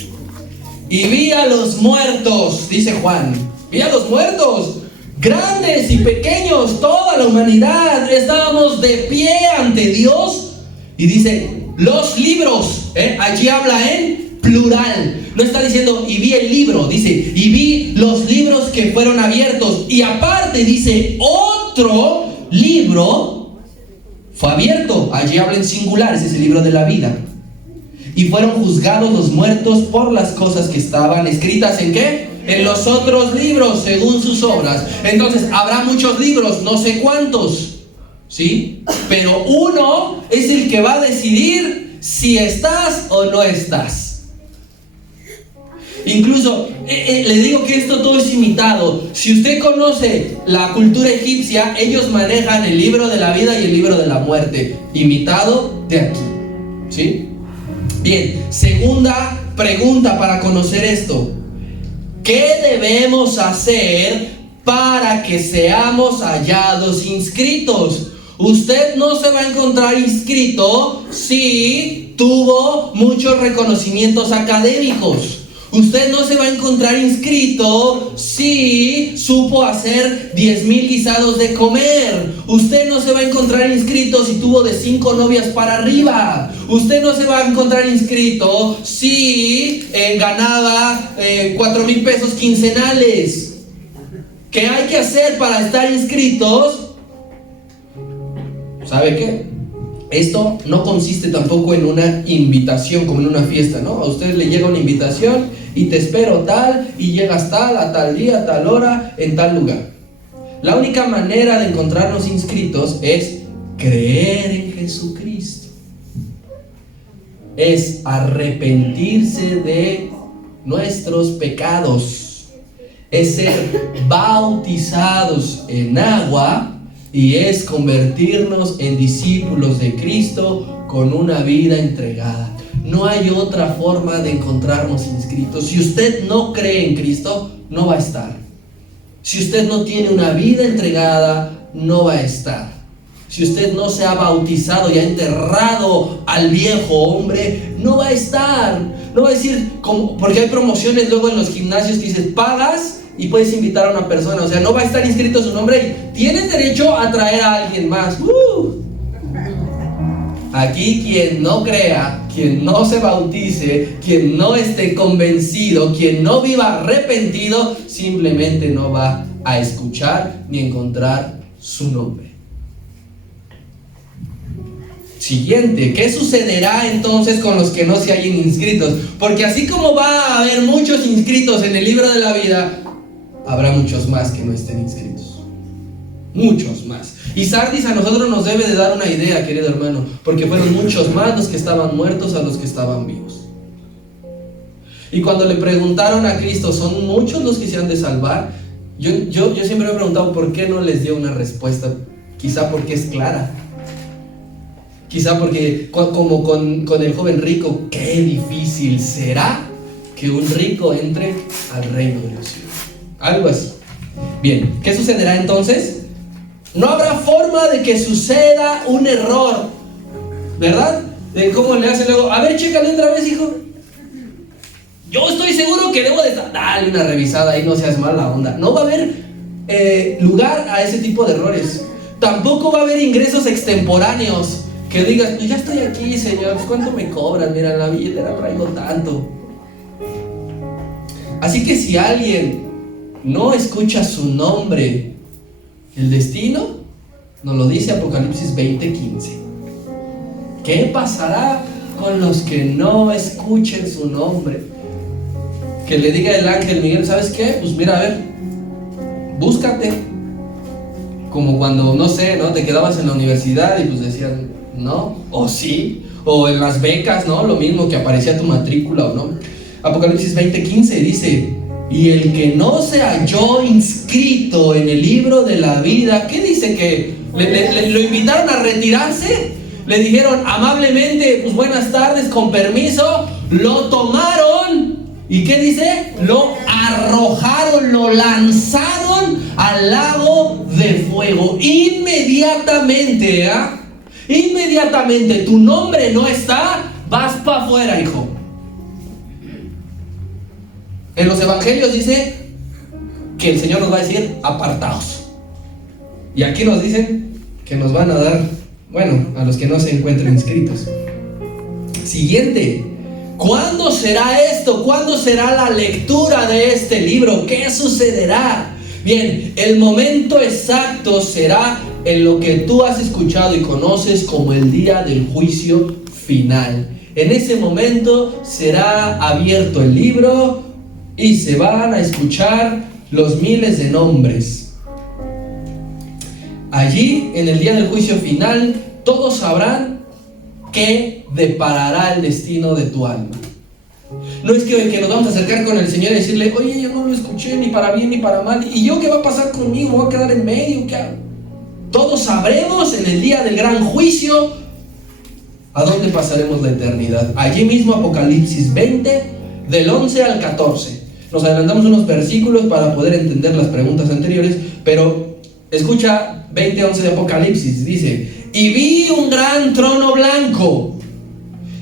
y vi a los muertos, dice Juan, vi a los muertos, grandes y pequeños, toda la humanidad, estábamos de pie ante Dios. Y dice, los libros, allí habla en plural. No está diciendo, y vi el libro, dice, y vi los libros que fueron abiertos. Y aparte dice, otro libro fue abierto. Allí habla en singular, ese es el libro de la vida. Y fueron juzgados los muertos por las cosas que estaban escritas, ¿en qué? En los otros libros, según sus obras. Entonces, habrá muchos libros, no sé cuántos, ¿sí? Pero uno es el que va a decidir si estás o no estás. Incluso, le digo que esto todo es imitado. Si usted conoce la cultura egipcia, ellos manejan el libro de la vida y el libro de la muerte, imitado de aquí, ¿sí? Bien, segunda pregunta para conocer esto. ¿Qué debemos hacer para que seamos hallados inscritos? Usted no se va a encontrar inscrito si tuvo muchos reconocimientos académicos. Usted no se va a encontrar inscrito si supo hacer 10,000 guisados de comer. Usted no se va a encontrar inscrito si tuvo de 5 novias para arriba. Usted no se va a encontrar inscrito si ganaba 4,000 pesos quincenales. ¿Qué hay que hacer para estar inscritos? ¿Sabe qué? Esto no consiste tampoco en una invitación como en una fiesta, ¿no? A usted le llega una invitación y te espero tal, y llegas tal, a tal día, a tal hora, en tal lugar. La única manera de encontrarnos inscritos es creer en Jesucristo. Es arrepentirse de nuestros pecados. Es ser bautizados en agua. Y es convertirnos en discípulos de Cristo con una vida entregada. No hay otra forma de encontrarnos inscritos. Si usted no cree en Cristo, no va a estar. Si usted no tiene una vida entregada, no va a estar. Si usted no se ha bautizado y ha enterrado al viejo hombre, no va a estar. No va a decir, porque hay promociones luego en los gimnasios que dices, pagas y puedes invitar a una persona. O sea, no va a estar inscrito su nombre y tienes derecho a traer a alguien más. Aquí quien no crea, quien no se bautice, quien no esté convencido, quien no viva arrepentido, simplemente no va a escuchar ni encontrar su nombre. Siguiente, ¿qué sucederá entonces con los que no se hallen inscritos? Porque así como va a haber muchos inscritos en el libro de la vida, habrá muchos más que no estén inscritos. Muchos más. Y Sardis a nosotros nos debe de dar una idea, querido hermano, porque fueron muchos más los que estaban muertos a los que estaban vivos. Y cuando le preguntaron a Cristo, ¿son muchos los que se han de salvar? Yo siempre me he preguntado por qué no les dio una respuesta. Quizá porque es clara. Quizá porque, como con el joven rico, qué difícil será que un rico entre al reino de los cielos. Algo así. Bien, ¿qué sucederá entonces? No habrá forma de que suceda un error, ¿verdad? De cómo le hace luego, a ver, chécale otra vez, hijo. Yo estoy seguro que debo de estar. Dale una revisada ahí, no seas mala onda. No va a haber lugar a ese tipo de errores. Tampoco va a haber ingresos extemporáneos que digas, ya estoy aquí, señor, ¿cuánto me cobran? Mira, en la billetera traigo tanto. Así que si alguien no escucha su nombre, el destino nos lo dice Apocalipsis 20:15. ¿Qué pasará con los que no escuchen su nombre? Que le diga el ángel Miguel, ¿sabes qué? Pues mira, a ver, búscate. Como cuando, no sé, ¿no? Te quedabas en la universidad y pues decían, no, o sí, o en las becas, ¿no? Lo mismo que aparecía tu matrícula o no. Apocalipsis 20:15 dice, y el que no se halló inscrito en el libro de la vida, ¿qué dice? Que lo invitaron a retirarse, le dijeron amablemente, pues buenas tardes, con permiso, lo tomaron. ¿Y qué dice? Lo arrojaron, lo lanzaron al lago de fuego. Inmediatamente, inmediatamente, tu nombre no está, vas para afuera, hijo. En los evangelios dice que el Señor nos va a decir, apartaos. Y aquí nos dicen que nos van a dar, bueno, a los que no se encuentren inscritos. Siguiente. ¿Cuándo será esto? ¿Cuándo será la lectura de este libro? ¿Qué sucederá? Bien, el momento exacto será en lo que tú has escuchado y conoces como el día del juicio final. En ese momento será abierto el libro y se van a escuchar los miles de nombres. Allí, en el día del juicio final, todos sabrán qué deparará el destino de tu alma. No es que nos vamos a acercar con el Señor y decirle, oye, yo no lo escuché ni para bien ni para mal, ¿y yo qué va a pasar conmigo? ¿Me voy a quedar en medio? ¿Qué hago? Todos sabremos en el día del gran juicio a dónde pasaremos la eternidad. Allí mismo Apocalipsis 20, del 11 al 14. Nos adelantamos unos versículos para poder entender las preguntas anteriores, pero escucha 20:11 de Apocalipsis, dice, y vi un gran trono blanco,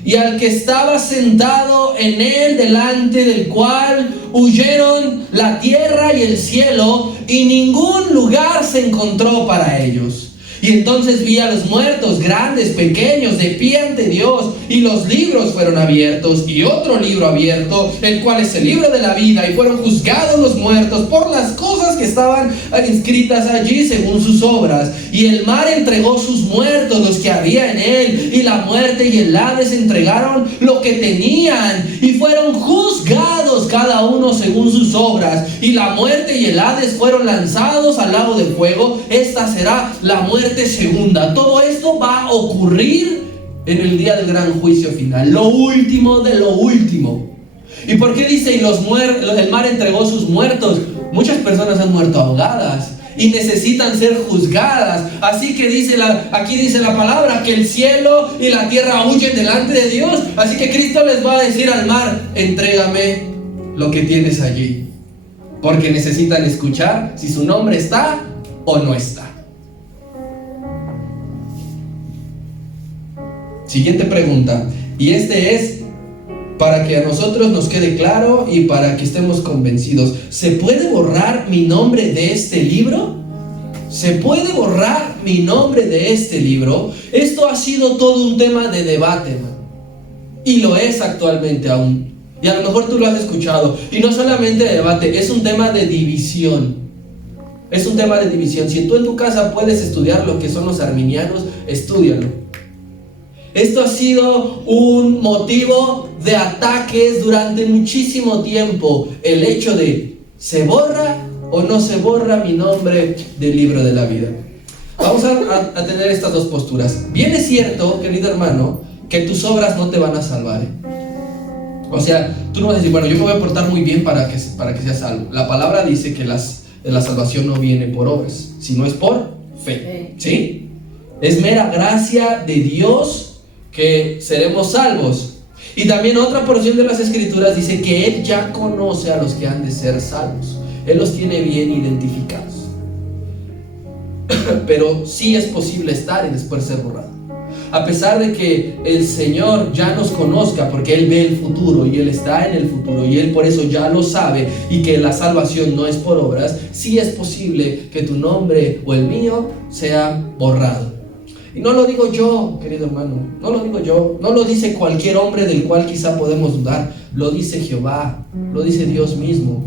y al que estaba sentado en él, delante del cual huyeron la tierra y el cielo, y ningún lugar se encontró para ellos. Y entonces vi a los muertos, grandes, pequeños, de pie ante Dios, y los libros fueron abiertos, y otro libro abierto, el cual es el libro de la vida, y fueron juzgados los muertos por las cosas que estaban inscritas allí según sus obras. Y el mar entregó sus muertos, los que había en él, y la muerte y el Hades entregaron lo que tenían, y fueron juzgados cada uno según sus obras. Y la muerte y el Hades fueron lanzados al lago de fuego. Esta será la muerte segunda. Todo esto va a ocurrir en el día del gran juicio final, lo último de lo último. ¿Y por qué dice, y el mar entregó sus muertos? Muchas personas han muerto ahogadas y necesitan ser juzgadas. Así que aquí dice la palabra que el cielo y la tierra huyen delante de Dios. Así que Cristo les va a decir al mar, entrégame lo que tienes allí, porque necesitan escuchar si su nombre está o no está. Siguiente pregunta, y este es para que a nosotros nos quede claro y para que estemos convencidos. ¿Se puede borrar mi nombre de este libro? ¿Se puede borrar mi nombre de este libro? Esto ha sido todo un tema de debate, man. Y lo es actualmente aún. Y a lo mejor tú lo has escuchado. Y no solamente de debate, es un tema de división. Es un tema de división. Si tú en tu casa puedes estudiar lo que son los arminianos, estúdialo. Esto ha sido un motivo de ataques durante muchísimo tiempo. El hecho de, ¿se borra o no se borra mi nombre del libro de la vida? Vamos a tener estas dos posturas. Bien es cierto, querido hermano, que tus obras no te van a salvar, O sea, tú no vas a decir, bueno, yo me voy a portar muy bien para que sea salvo. La palabra dice que la salvación no viene por obras, sino es por fe. ¿Sí? Es mera gracia de Dios que seremos salvos. Y también otra porción de las Escrituras dice que Él ya conoce a los que han de ser salvos. Él los tiene bien identificados. Pero sí es posible estar y después ser borrado. A pesar de que el Señor ya nos conozca, porque Él ve el futuro y Él está en el futuro y Él por eso ya lo sabe, y que la salvación no es por obras, sí es posible que tu nombre o el mío sea borrado. Y no lo digo yo, querido hermano, no lo digo yo, no lo dice cualquier hombre del cual quizá podemos dudar, lo dice Jehová, lo dice Dios mismo.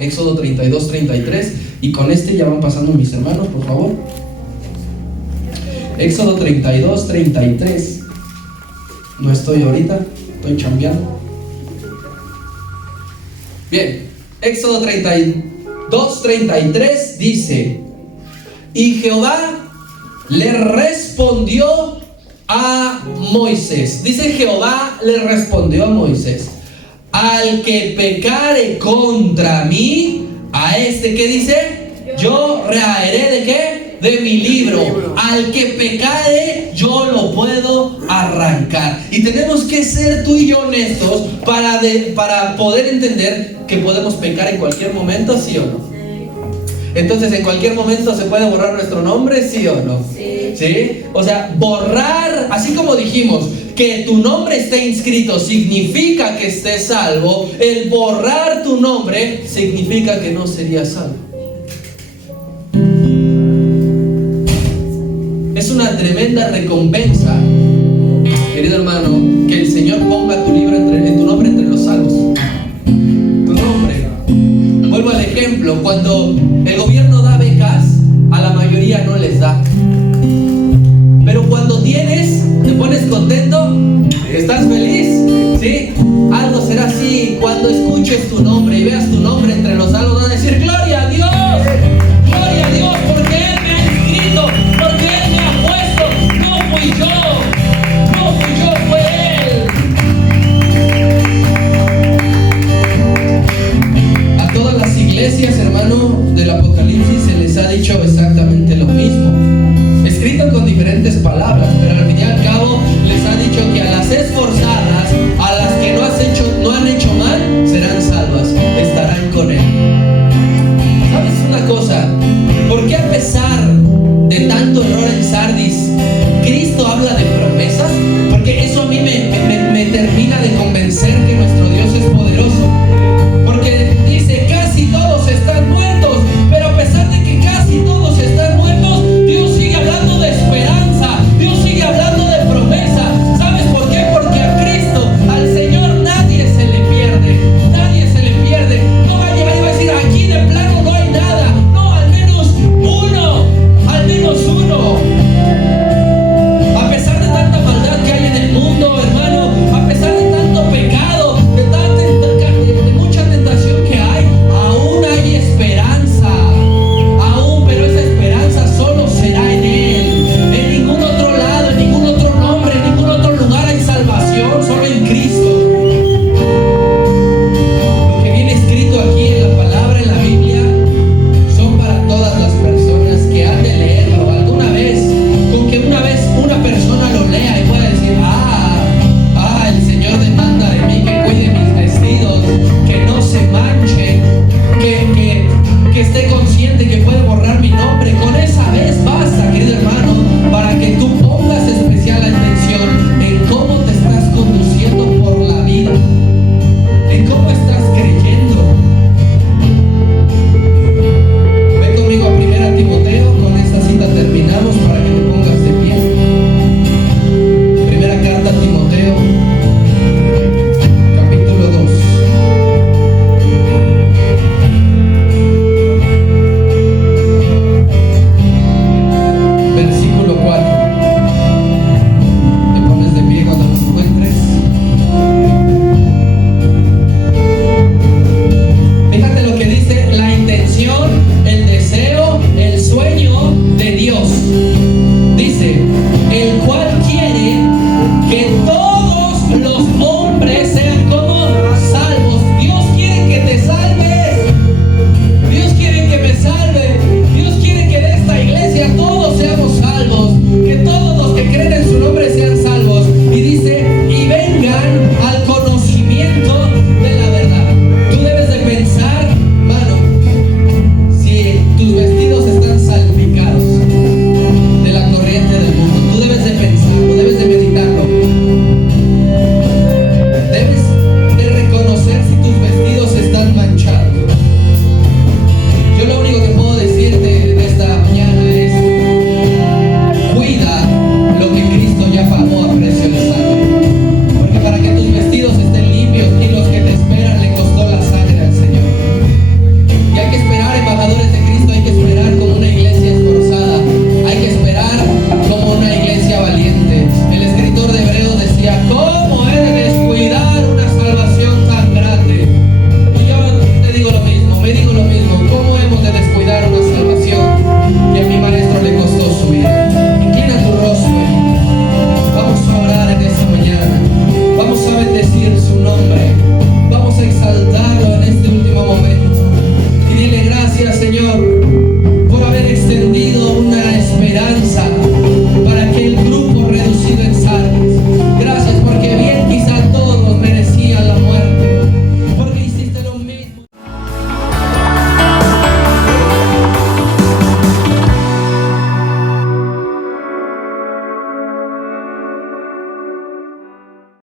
Éxodo 32, 33, y con este ya van pasando mis hermanos, por favor. Éxodo 32, 33. No estoy ahorita, estoy chambeando. Bien, Éxodo 32, 33 dice: y Jehová le respondió a Moisés. Dice: Jehová le respondió a Moisés: al que pecare contra mí, a este, ¿qué dice? Yo raeré ¿de qué? De mi libro. Al que pecare, yo lo puedo arrancar. Y tenemos que ser tú y yo honestos para poder entender que podemos pecar en cualquier momento, ¿sí o no? Entonces, ¿en cualquier momento se puede borrar nuestro nombre, sí o no? ¿Sí? O sea, borrar, así como dijimos que tu nombre esté inscrito significa que estés salvo, el borrar tu nombre significa que no serías salvo. Es una tremenda recompensa, querido hermano, que el Señor ponga tu nombre entre los salvos. Tu nombre. Vuelvo al ejemplo, cuando el gobierno da becas, a la mayoría no les da. Pero cuando tienes, te pones contento, estás feliz, ¿sí? Algo será así. Cuando escuches tu nombre y veas tu nombre entre los salvos, van a decir: gloria a Dios, gloria a Dios, porque Él me ha inscrito, porque Él me ha puesto. No fui yo, fue Él. A todas las iglesias, hermano, del Apocalipsis se les ha dicho exactamente lo mismo, escrito con diferentes palabras, pero al fin y al cabo les ha dicho que a las esforzadas, a las que no han hecho mal, serán salvas, estarán con Él. ¿Sabes una cosa? ¿Por qué a pesar de tanto error en Sardis,